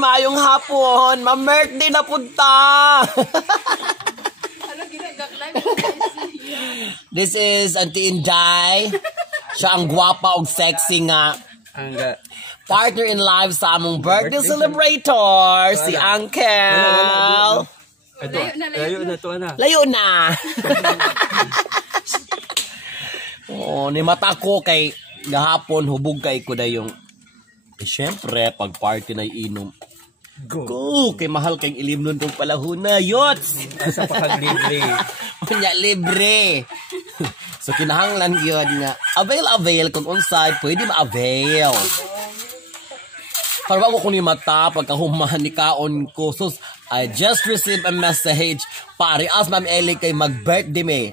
mayong hapon. Ma-birthday na punta. This is Auntie Inday. Siya ang gwapa og sexy nga. Partner in life sa among birthday celebrator, si Uncle. Layo na to, ana. Layo na. Oh, ni mata ko kay gahapon hubog kay ko dayong. Syempre, pag party na inom. Go! Kay mahal kay ilimnon tong palahuna. Yots! Asa pa kag libre. Unya libre. So kinahanglan yun nga. Avail kung unsay pwede ma-avail. Para bago ko ni mata pagkahumahan ni kaon ko. So I just received a message. Pare, as Ma'am Ellie kay mag-birthday me.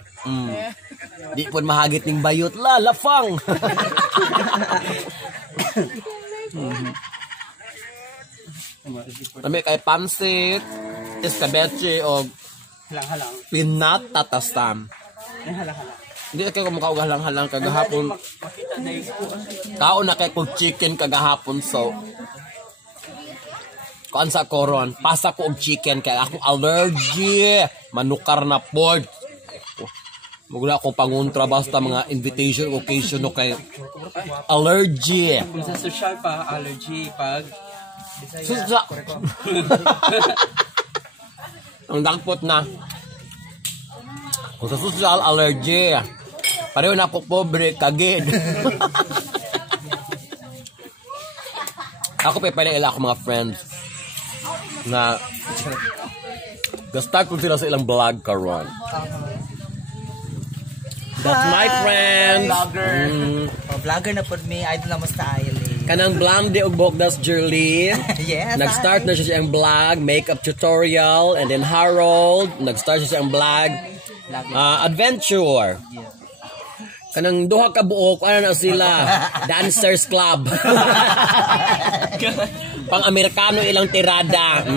Di po mahagit ning bayot la, lafang. Kami kay pansit, escabeche o Halang-halang. pinat tatastam. Halang-halang. Hindi kayo mukha halang-halang kagahapon. Makita na yung Kaon na kay kog chicken kagahapon so. Kuan sa koron, pasa ko og chicken kay akong allergy. Manukar na pod. Magula akong panguntra basta mga invitation occasion no kay allergy. kung sa social pa, allergy, pag Susa. Ang dagpot na. Kung sa social allergy. Pareho na po pobre, kagid. Ako pa pala ila ako mga friends na gastag ko sila sa ilang vlog karon. That's my friend. Vlogger. Vlogger na pod me. Idol na mas tayo. Kanang blonde og buhok das Jerly. Yes. Nag-start na siya siyang vlog, makeup tutorial, and then Harold, nag-start siya siyang vlog, adventure. Kanang duha ka buok, ano na sila? Dancers Club. Pang-Amerikano ilang tirada.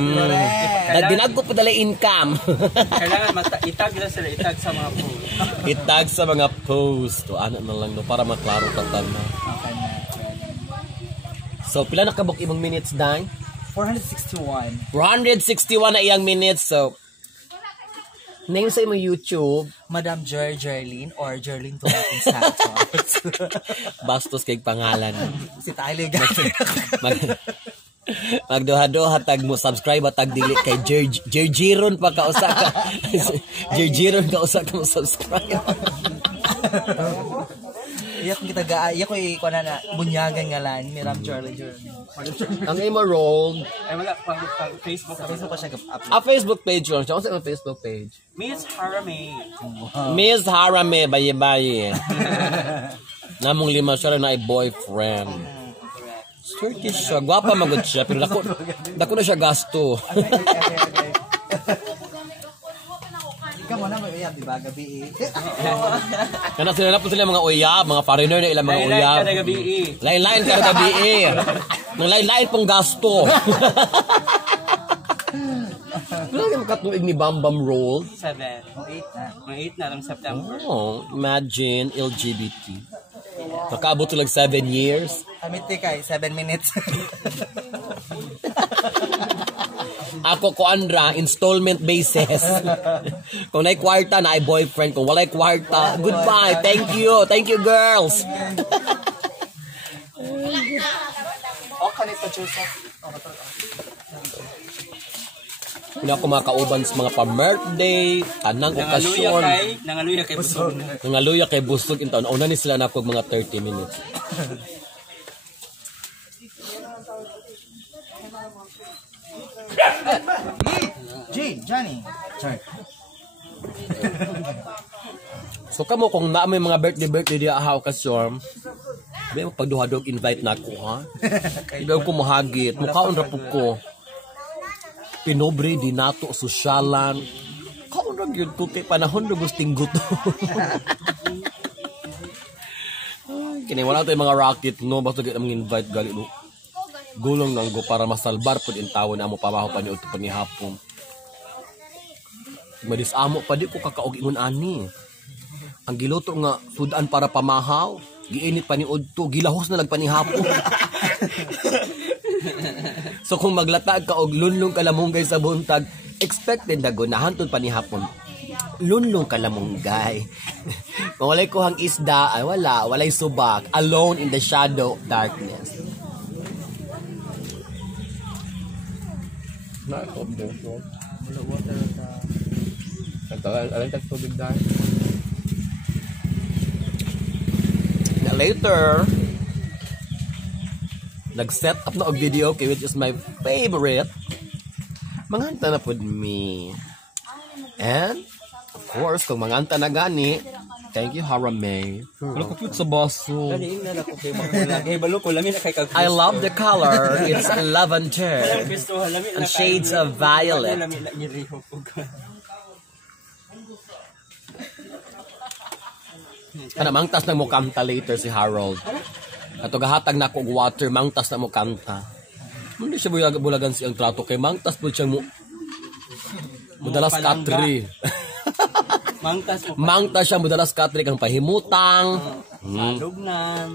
Dinag ko pa dala income. kailangan itag na sila, itag sa mga post. Itag sa mga post. O, ano na lang, no, para maklaro tatag na. So, pila na kabuk imong minutes, Dang? 461. 461 na iyang minutes. So, name sa imong YouTube. Madam Jerlyn or Jerlyn Tumating Santos. Bastos kay pangalan. Si Tyler Magduha-duha tag mo subscribe at tag dili kay Jerjiron pa ka usa ka. Jerjiron ka usa ka mo subscribe. Iyak kita iyak ko ikuan na bunyagan nga lan Madam Jerlyn. Ang imo role Ay wala, pag Facebook. Sa Facebook ko siya upload. Facebook page yun. Siya sa Facebook page. Miss Harame. Miss Harame baye-baye. Namong lima siya na ay boyfriend. Turkish siya. Gwapa magod siya. Pero dako na siya gasto. Ikaw mo na may uyab, diba? Gabi Kana sila na po sila mga uyab. Mga foreigner na ilang mga uyab. Lain ka na gabi Lain-lain ka na gabi Nang lain-lain pong gasto. Wala yung katuig ni Bam Bam Roll. 7. Mga 8 na lang September. Oh, imagine LGBT. Makaabot to like 7 years. Amiti kay 7 minutes. Ako ko Andra, installment basis. Kung na'y kwarta na ay boyfriend. Kung wala'y kwarta, goodbye. Thank you. Thank you, girls. Kanito, Joseph. Hindi ako makauban sa mga pa-birthday, tanang okasyon. Nangaluya kay busog. Nangaluya kay busog. Una ni sila na ako mga 30 minutes. Johnny. Sorry. So kamo kung na may mga birthday di aha okasyon, may pagduha-dog invite na ako ha. Ibaw ko mahagit, mukhaon ra pud ko. Pinobre di nato sosyalan. Kaon ra gyud ko kay panahon do gusting guto. Kini wala tay mga rocket no basta gyud ang invite gali no. Gulong nang go para masalbar pud in tawo na amo pabaho pa ni udto pa ni hapon. Madisamo pa di ko kakaog ingon ani. Ang giluto nga sudan para pamahaw, giinit pa ni udto, gilahos na lagpanihapon. So kung maglatag ka og lunlong kalamunggay sa buntag, expected na gunahan pa ni hapon. Lunlong kalamunggay. Kung walay kuhang isda, ay walay subak. Alone in the shadow of darkness. Na later, nag-set up na og video okay, which is my favorite. Manganta na pod me. And, of course, kung manganta na gani, thank you, Harame. Wala ka cute sa baso. I love the color. It's lavender. And shades of violet. Kana mangtas na mo kanta later si Harold. Ato gahatag na ko og water, mangtas na mo kanta. Hindi siya bulagan siyang trato kay mangtas po siya mo mudalas katri. Mangtas siya mudalas katri kang pahimutang.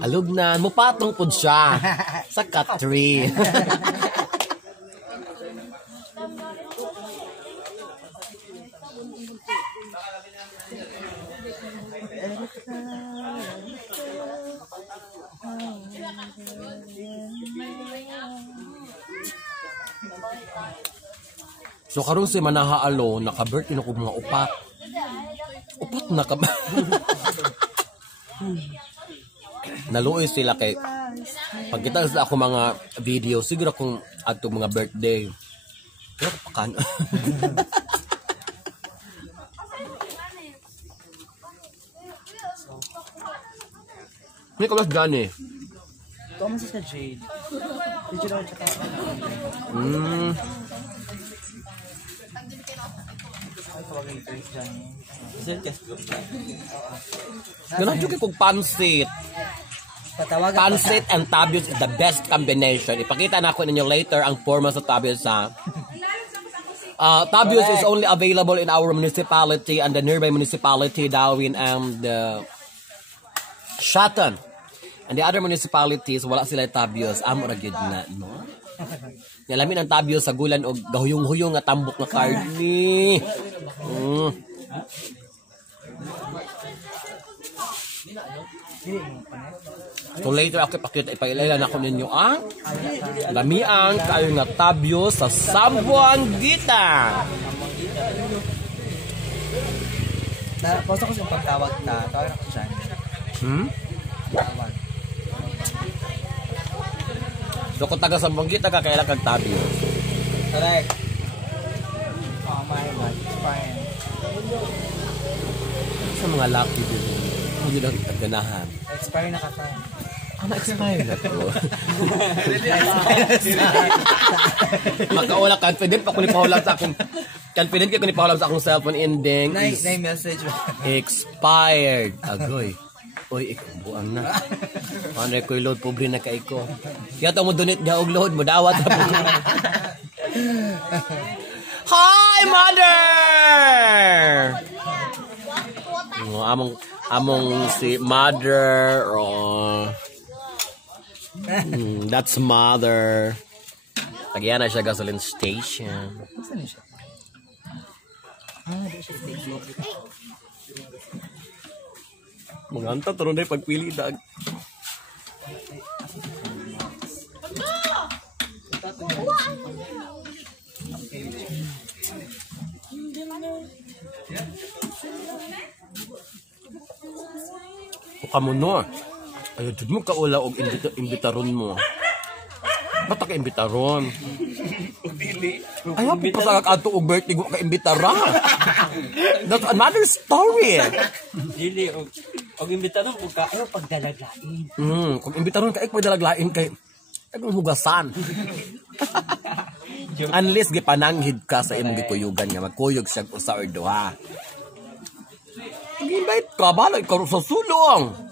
Alugnan. Mupatong po siya sa katri. So karon si Manahaalo, naka-birthday na ko mga upat. Upat na ka ba? Naluoy sila kay pagkita sa ako mga video, siguro kung ato mga birthday. Pero pakan. May kalas gani. Thomas sa Jade. Did you know tsaka? Ganun yung kung pansit. Pansit and tabios is the best combination. Ipakita na ako ninyo later ang forma sa tabios ha. Tabios is only available in our municipality and the nearby municipality, Darwin and Shatan. And the other municipalities, wala sila tabios. Amo ra gyud na, no? Yalamin ang tabios sa gulan o gahuyong-huyong nga tambok na karni. So later ako ipailalan ako ninyo ang lamiang kayo nga tabios sa Sambuanguita. Basta ko sa pagtawag na, tawag ako dyan. Tawag. So kung taga Sambuanguita ka, kailan kang tabios? Correct. Oh my God, it's fine. Sa mga lucky din. Hindi lang ganahan. Expire na ka pa. Na-expire na to. Makaula, confident pa ko ni Paula sa akong confident ka ko ni Paula sa akong cellphone ending is message expired. Agoy. Uy, buang na. Ano ko load pobre na kay ko. Kaya to mo donate nga og load mo dawat. Hi, mother! Among si mother or that's mother. Tagayan na siya gasoline station. Saan siya? Di siya station. Manganta turon na pagpili dag. O kamo no. Ayaw jud mo kaula og imbitaron mo. Ba't ka imbitaron? Ayaw po pa sa kakato og birthday ko ka imbitara. That's another story. Dili, og imbitaron po ka, ayaw pagdalaglain. Kung imbitaron ka, pagdalaglain kay kung hugasan. Unless gipananghid ka sa imong gikuyugan nga magkuyog siya usa or duha. Invite ka, bahala ikaw sa sulong.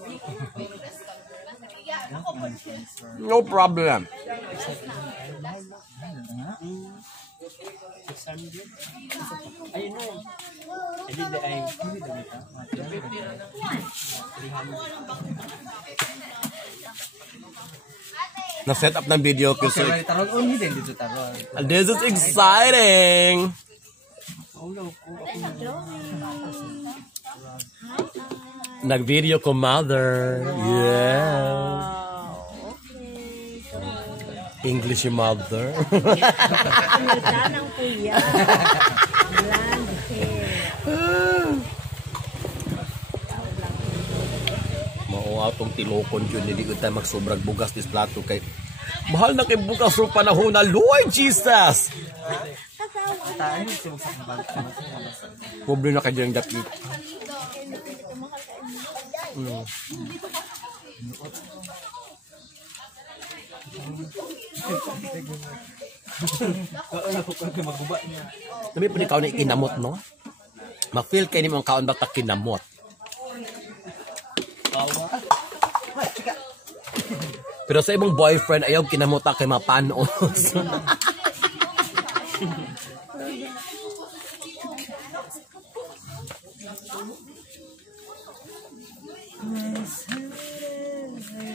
No problem. Ayun na. Hindi ay. Na-set up ng video ko. So, Okay, taron only din dito taron. this is exciting! Nag-video ko, mother. Yeah. English yung mother. Tanang kuya. Land hair. Mao atong tilokon yun. Hindi ko tayo magsobrag bugas dis plato kay mahal na kay bugas ro panahon na Lord Jesus. Pobre na kay diyang dakit. Nabi pa ni kaon na ikinamot, no? Ma-feel kay ni mong kaon bata kinamot. Pero sa imong boyfriend, ayaw kinamot kay mapanos.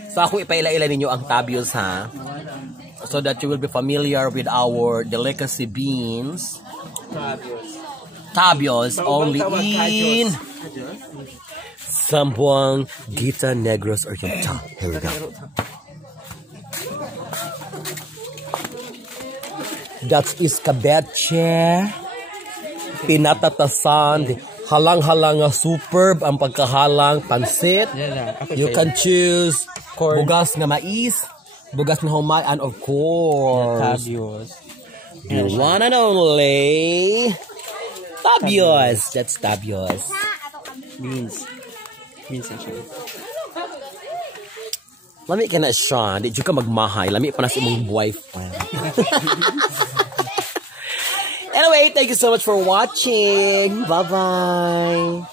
So ako ipaila-ila ninyo ang tabios ha. So that you will be familiar with our delicacy beans. Tabios only in Zamboanga Gita Negros Oriental. Here we go. That's escabeche. Pinatatasan. Halang-halang superb ang pagkahalang pansit. You can choose bugas na mais, bugas na humay, and of course, Tabios. the one and only tabios. That's tabios. Beans and siya. Lami ka na siya. Di ka magmahay. Lami pa na sa imong boyfriend. Anyway, thank you so much for watching. Bye-bye.